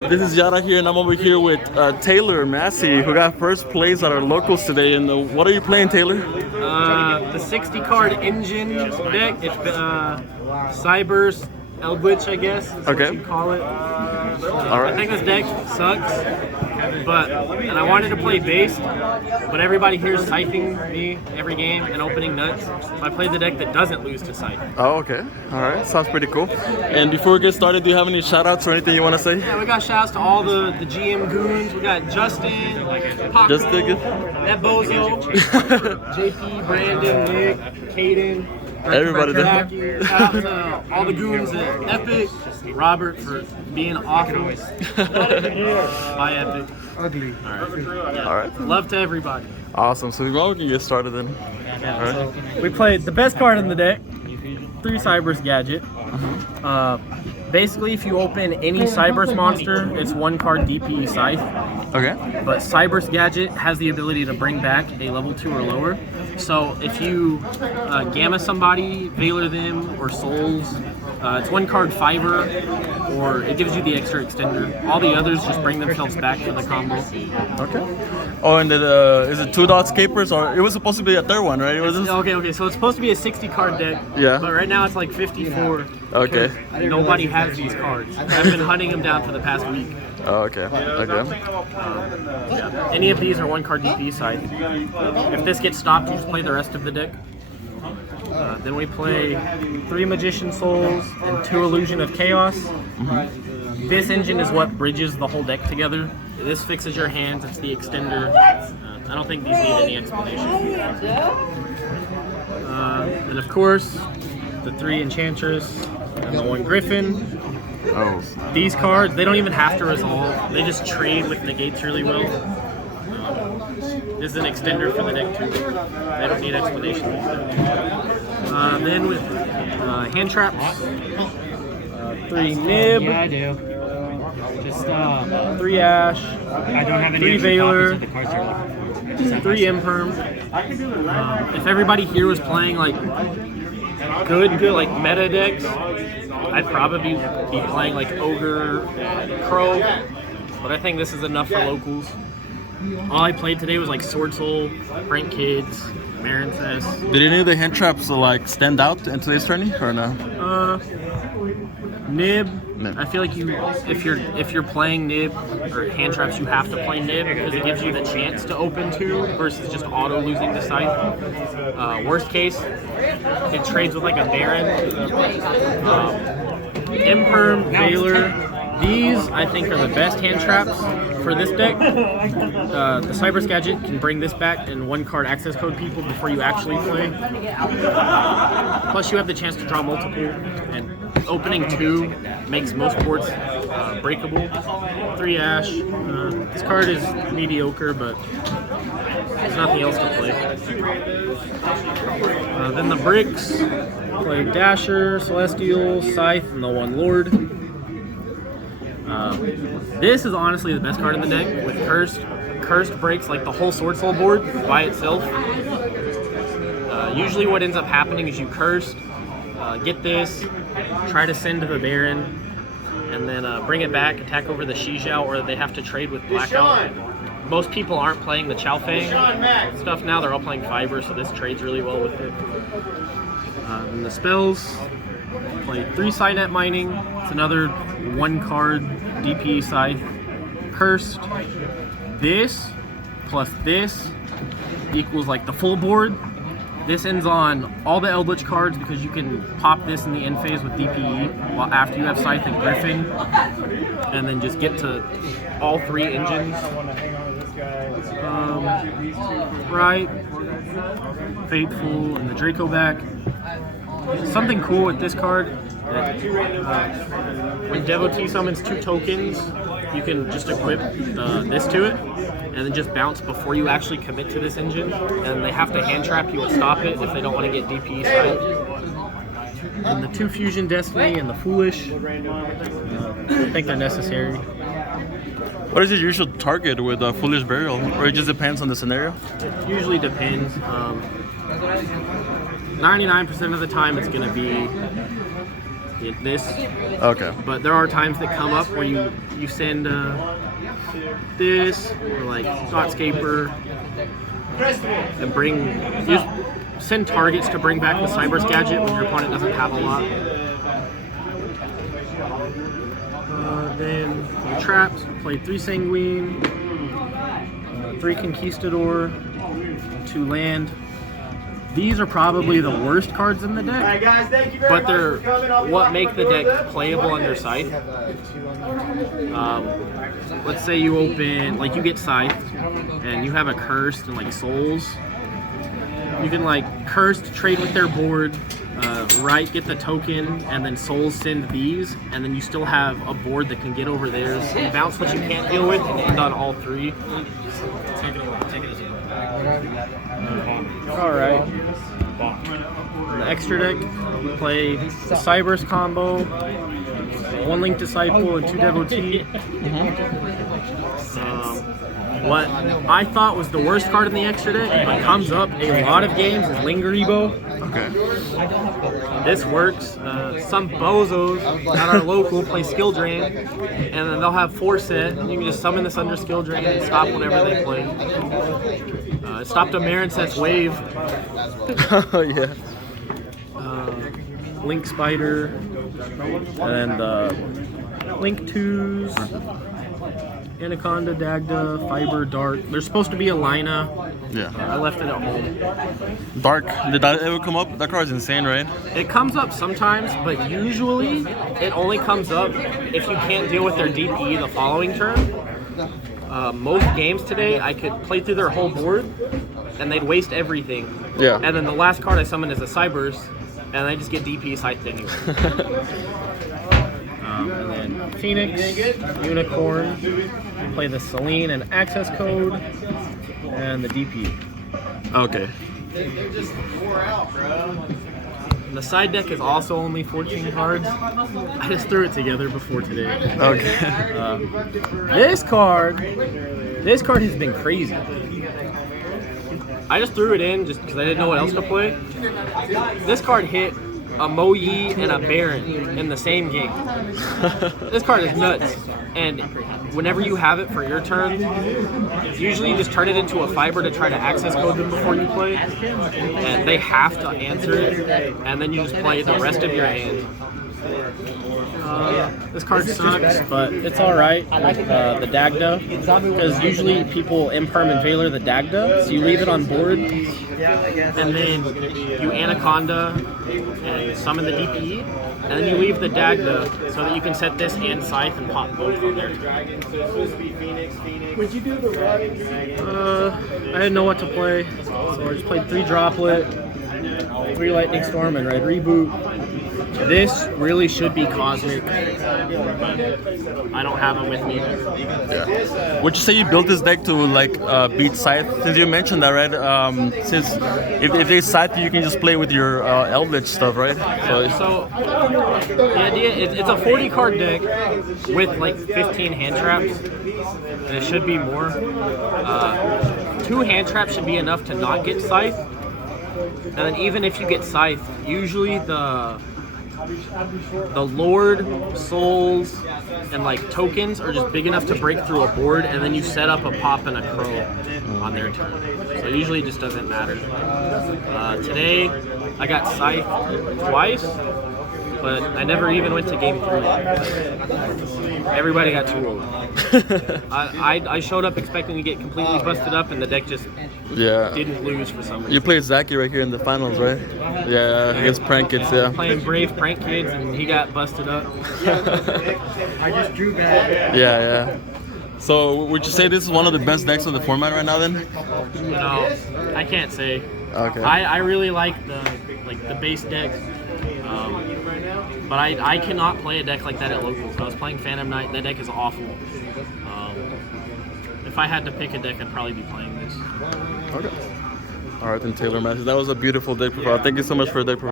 This is Yara here, and I'm over here with Taylor Massey, who got first place at our locals today. And what are you playing, Taylor? The 60 card engine deck. It's Cyberse, Eldlich, I guess. Is Okay. what you call it. All right. I think this deck sucks, and I wanted to play base, but everybody here is scything me every game and opening nuts. So I played the deck that doesn't lose to scythe. Oh, okay. All right. Sounds pretty cool. And before we get started, do you have any shout-outs or anything you want to say? Yeah, we got shouts to all the GM goons. We got Justin, Paco, Just dig it. that bozo, JP, Brandon, Nick, Caden. Everybody there. Jackie. Shout out to all the goons at Epic. Robert for being awful. Bye, Epic. Ugly. All right. Love to everybody. Awesome. So we can get started then. All right. So we played the best card in the deck, 3 Cyberse Gadget. Basically, if you open any Cyberse monster, it's 1 card DPE Scythe. Okay. But Cyberse Gadget has the ability to bring back a level 2 or lower. So if you Gamma somebody, Veiler them, or Souls, it's 1 card Fiber, or it gives you the extra extender. All the others just bring themselves back for the combo. Okay. Oh, and is it 2 dot scapers, or it was supposed to be a third one, right? It was Okay. So it's supposed to be a 60 card deck. Yeah. But right now it's like 54. Okay. Nobody has these cards. I've been hunting them down for the past week. Oh, okay. Okay. Yeah. Any of these are 1 card DP side. If this gets stopped, you just play the rest of the deck. Then we play 3 Magician Souls and 2 Illusion of Chaos. This engine is what bridges the whole deck together. This fixes your hands, it's the extender. I don't think these need any explanation. And of course, the 3 Enchantress and the 1 Griffin. Oh. These cards, they don't even have to resolve. They just trade with negates really well. This is an extender for the deck too. They don't need explanation. Then with hand traps, 3 Nib. Yeah, I do. Just 3 Ash, I don't have any 3 extra Veiler, copies of the cards you're looking for. I just have 3 Imperm. If everybody here was playing like good like meta decks, I'd probably be playing like Ogre and Crow, but I think this is enough for locals. All I played today was like Sword Soul, Prank Kids, Marincess. Did any of the hand traps stand out in today's tourney, or no? Nib. Nib. I feel like if you're playing Nib or hand traps, you have to play Nib because it gives you the chance to open 2 versus just auto losing to Scythe. Worst case, it trades with like a Baron. Imperm, Veiler. These I think are the best hand traps for this deck. The Cyberse Gadget can bring this back and 1 card access code people before you actually play. Plus you have the chance to draw multiple, and opening 2 makes most boards breakable. 3 Ash. This card is mediocre, but there's nothing else to play. Then the bricks. Play Dasher, Celestial, Scythe, and the 1 Lord. This is honestly the best card in the deck with Cursed. Cursed breaks like the whole Sword Soul board by itself. Usually what ends up happening is you Cursed, get this, try to send to the Baron, and then bring it back, attack over the Shizhao, or they have to trade with Blackout. Most people aren't playing the Chao Fang stuff now, they're all playing Fiber, so this trades really well with it. And the spells, play 3 Cynet Mining, it's another 1 card DP Scythe. Cursed, this plus this equals like the full board. This ends on all the Eldlich cards because you can pop this in the end phase with DPE while after you have Scythe and Griffin, and then just get to all 3 engines. Right, Faithful, and the Draco back. Something cool with this card, when Devotee summons 2 tokens, you can just equip this to it, and then just bounce before you actually commit to this engine, and they have to hand trap you and stop it if they don't want to get DP side. And the 2 Fusion Destiny and the Foolish, I think they're necessary. What is your usual target with Foolish Burial, or it just depends on the scenario? It usually depends. 99% of the time it's going to be get this. Okay. But there are times that come up where you send this or like Scotscaper and you send targets to bring back the Cyberse gadget when your opponent doesn't have a lot. Then the traps, played 3 Sanguine, 3 Conquistador, 2 land. These are probably the worst cards in the deck, but they're what make the deck playable under Scythe. Let's say you open, like you get Scythe, and you have a Cursed and like Souls. You can like Cursed trade with their board, right, get the token, and then Souls send these, and then you still have a board that can get over theirs, and bounce what you can't deal with, and end on all 3. Alright. In the extra deck, we play the Cyberse combo, 1 Link Disciple, and 2 Devotee. What I thought was the worst card in the extra deck, but comes up a lot of games, is Lingeribo. Okay. This works. Some bozos at our local play Skill Drain, and then they'll have 4 set, and you can just summon this under Skill Drain and stop whenever they play. It stopped a Marinset's wave. Oh yeah. Link Spider, and Link 2s, Anaconda, Dagda, Fiber, Dark. There's supposed to be a Lina. Yeah. I left it at home. Dark. Did that ever come up? That card's insane, right? It comes up sometimes, but usually it only comes up if you can't deal with their DPE the following turn. Most games today, I could play through their whole board, and they'd waste everything. Yeah. And then the last card I summoned is a Cyberse, and I just get DP Scythed anyway. And then Phoenix, Unicorn, play the Selene and Access Code, and the DP. Okay. The side deck is also only 14 cards. I just threw it together before today. Okay. This card has been crazy. I just threw it in just because I didn't know what else to play. This card hit a Moyi and a Baron in the same game. This card is nuts. And whenever you have it for your turn, usually you just turn it into a Fiber to try to access code them before you play. And they have to answer it, and then you just play the rest of your hand. This card sucks, but it's alright with the Dagda, because usually people Imperm and Veiler the Dagda, so you leave it on board, and then you Anaconda and summon the DPE, and then you leave the Dagda so that you can set this and Scythe and pop both on there. Would you do the right? I didn't know what to play, so I just played 3 Droplet, 3 Lightning Storm, and Red Reboot. This really should be Cosmic. I don't have them with me. Yeah. Would you say you built this deck to like beat Scythe? Since you mentioned that, right? Since if they Scythe, you can just play with your Eldlich stuff, right? So the idea is it's a 40 card deck with like 15 hand traps, and it should be more. 2 hand traps should be enough to not get Scythe. And then even if you get Scythe, usually the Lord, Souls, and like tokens are just big enough to break through a board, and then you set up a Pop and a Crow on their turn. So usually it just doesn't matter. Today I got Scythe twice, but I never even went to game 3. Everybody got 2 rolled. I showed up expecting to get completely busted up, and the deck just didn't lose for some reason. You played Zaki right here in the finals, right? Yeah, against Prank Kids, yeah. Playing Brave Prank Kids, and he got busted up. I just drew back. Yeah. So would you say this is one of the best decks in the format right now, then? No, I can't say. Okay. I really like the base deck, but I cannot play a deck like that at locals. I was playing Phantom Knight. That deck is awful. If I had to pick a deck, I'd probably be playing this. Okay. All right, then Taylor Massey. That was a beautiful deck profile. Thank you so much for the deck profile.